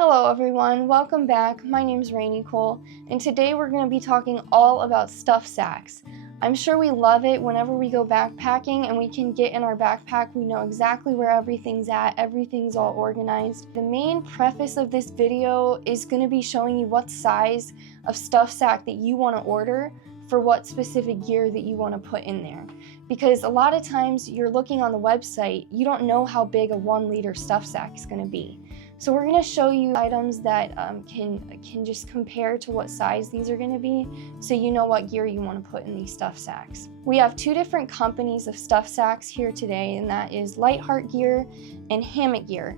Hello everyone, welcome back. My name's Rainy Cole, and today we're going to be talking all about stuff sacks. I'm sure we love it whenever we go backpacking and we can get in our backpack, we know exactly where everything's at, everything's all organized. The main preface of this video is going to be showing you what size of stuff sack that you want to order for what specific gear that you want to put in there. Because a lot of times you're looking on the website, you don't know how big a 1 liter stuff sack is going to be. So we're going to show you items that can just compare to what size these are going to be, so you know what gear you want to put in these stuff sacks. We have two different companies of stuff sacks here today, and that is Lightheart Gear and Hammock Gear.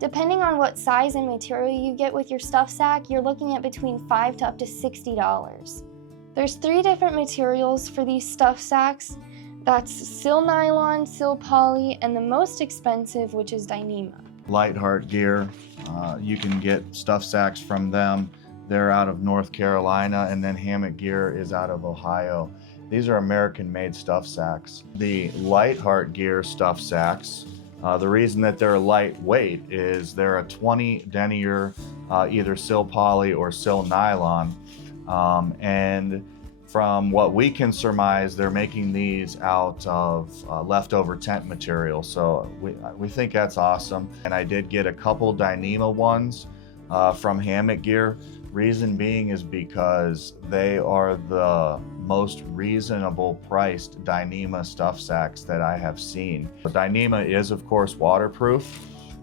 Depending on what size and material you get with your stuff sack, you're looking at between $5 to up to $60. There's 3 different materials for these stuff sacks. That's Sil Nylon, Sil Poly, and the most expensive, which is Dyneema. Lightheart Gear, you can get stuff sacks from them. They're out of North Carolina, and then Hammock Gear is out of Ohio. These are American-made stuff sacks. The Lightheart Gear stuff sacks, the reason that they're lightweight is they're a 20 denier, either Sil Poly or Sil Nylon, and from what we can surmise, they're making these out of leftover tent material. So we think that's awesome. And I did get a couple Dyneema ones from Hammock Gear. Reason being is because they are the most reasonable priced Dyneema stuff sacks that I have seen. But Dyneema is of course waterproof.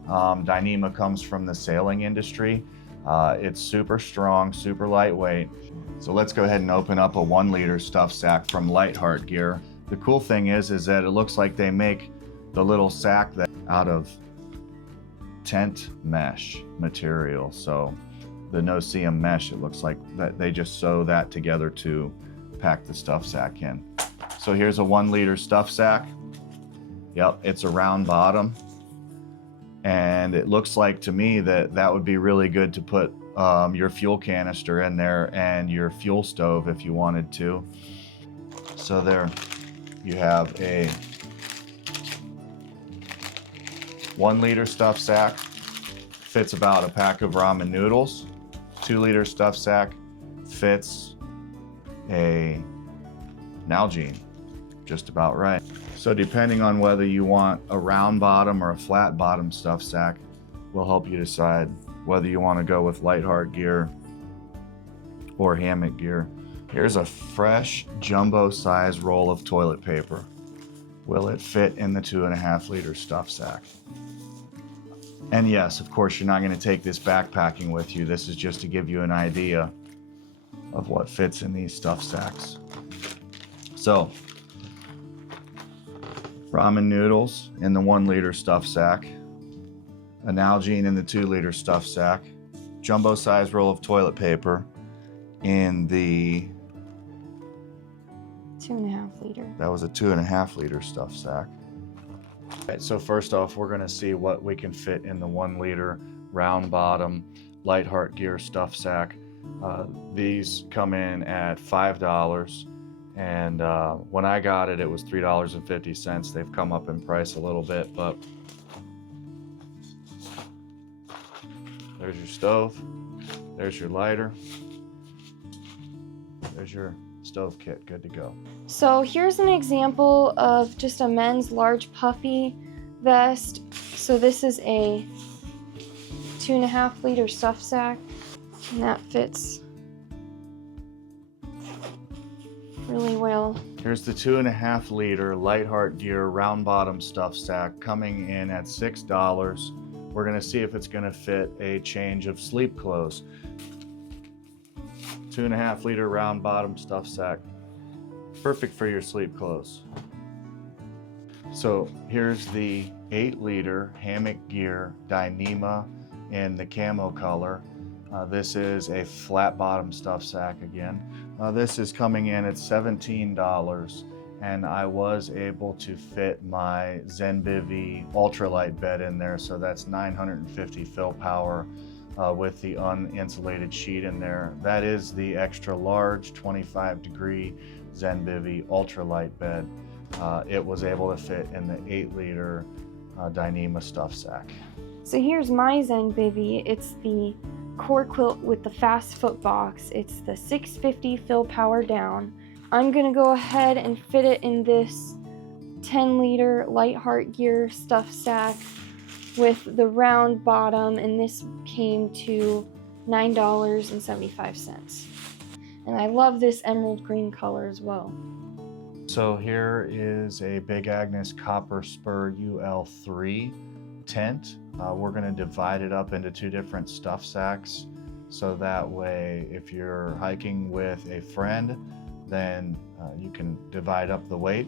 Dyneema comes from the sailing industry. It's super strong, super lightweight. So let's go ahead and open up a 1 liter stuff sack from Lightheart Gear. The cool thing is that it looks like they make the little sack that out of tent mesh material. So the no-seam mesh, it looks like that they just sew that together to pack the stuff sack in. So here's a 1 liter stuff sack. Yep, it's a round bottom. And it looks like to me that would be really good to put your fuel canister in there and your fuel stove if you wanted to. So there you have a 1 liter stuff sack, fits about a pack of ramen noodles. 2 liter stuff sack fits a Nalgene just about right. So depending on whether you want a round bottom or a flat bottom stuff sack will help you decide whether you want to go with Lightheart Gear or Hammock Gear. Here's a fresh jumbo size roll of toilet paper. Will it fit in the 2.5 liter stuff sack? And yes, of course, you're not going to take this backpacking with you. This is just to give you an idea of what fits in these stuff sacks. So, ramen noodles in the 1 liter stuff sack, a Nalgene in the 2 liter stuff sack, jumbo size roll of toilet paper in the 2.5 liter. That was a 2.5 liter stuff sack. All right, so first off, we're gonna see what we can fit in the 1 liter round bottom Lightheart Gear stuff sack. These come in at $5. And when I got it, it was $3.50. They've come up in price a little bit, but there's your stove, there's your lighter, there's your stove kit, good to go. So here's an example of just a men's large puffy vest. So this is a 2.5 liter stuff sack, and that fits really well. Here's the 2.5 liter Lightheart Gear round bottom stuff sack coming in at $6. We're gonna see if it's gonna fit a change of sleep clothes. 2.5 liter round bottom stuff sack, perfect for your sleep clothes. So here's the 8 liter Hammock Gear Dyneema in the camo color. This is a flat bottom stuff sack again. This is coming in at $17, and I was able to fit my Zenbivy ultralight bed in there, so that's 950 fill power with the uninsulated sheet in there. That is the extra large 25 degree Zenbivy ultralight bed. It was able to fit in the 8 liter Dyneema stuff sack. So here's my Zen Bivy. It's the core quilt with the fast foot box. It's the 650 fill power down. I'm gonna go ahead and fit it in this 10-liter Light Heart Gear stuff sack with the round bottom, and this came to $9.75. And I love this emerald green color as well. So here is a Big Agnes Copper Spur UL3 tent. We're going to divide it up into 2 different stuff sacks, so that way if you're hiking with a friend, then you can divide up the weight.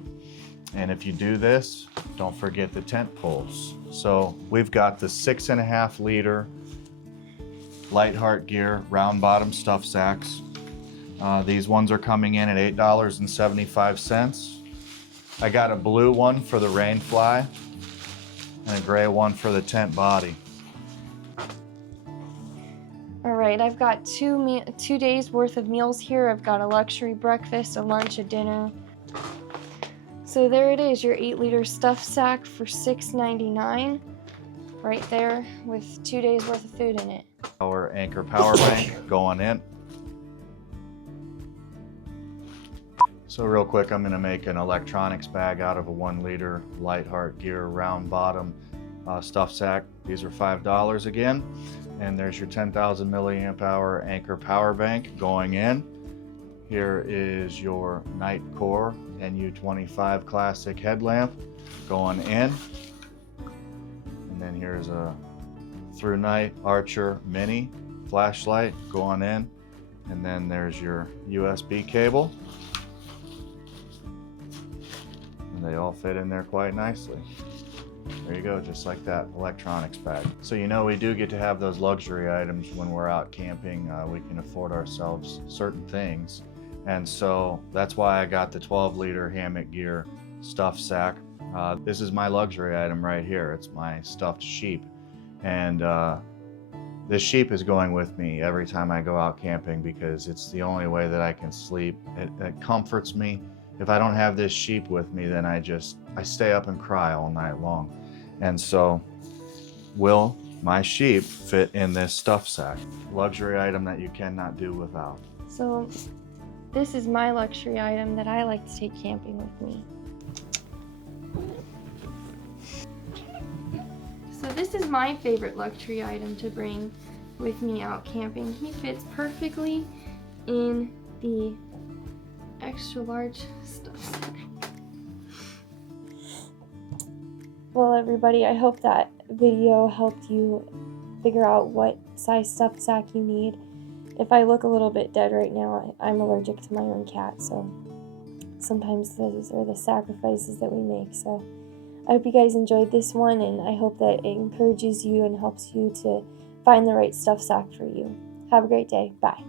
And if you do this, don't forget the tent poles. So we've got the 6.5 liter Light Heart Gear round bottom stuff sacks. These ones are coming in at $8.75. I got a blue one for the rain fly and a gray one for the tent body. Alright, I've got 2 days worth of meals here. I've got a luxury breakfast, a lunch, a dinner. So there it is, your 8-liter stuff sack for $6.99. Right there with 2 days worth of food in it. Our Anchor power bank going in. So real quick, I'm gonna make an electronics bag out of a 1-liter Light Heart Gear round bottom stuff sack. These are $5 again. And there's your 10,000 milliamp hour Anchor power bank going in. Here is your Nitecore NU25 classic headlamp going in. And then here's a Through Night Archer mini flashlight going in. And then there's your USB cable. And they all fit in there quite nicely. There you go, just like that electronics bag. So you know we do get to have those luxury items when we're out camping. We can afford ourselves certain things. And so that's why I got the 12-liter Hammock Gear stuff sack. This is my luxury item right here. It's my stuffed sheep. And this sheep is going with me every time I go out camping because it's the only way that I can sleep. It comforts me. If I don't have this sheep with me, then I stay up and cry all night long. And so will my sheep fit in this stuff sack? Luxury item that you cannot do without. So this is my luxury item that I like to take camping with me. So this is my favorite luxury item to bring with me out camping. He fits perfectly in the extra large stuff sack. Well, everybody, I hope that video helped you figure out what size stuff sack you need. If I look a little bit dead right now, I'm allergic to my own cat, so sometimes those are the sacrifices that we make. So I hope you guys enjoyed this one, and I hope that it encourages you and helps you to find the right stuff sack for you. Have a great day. Bye.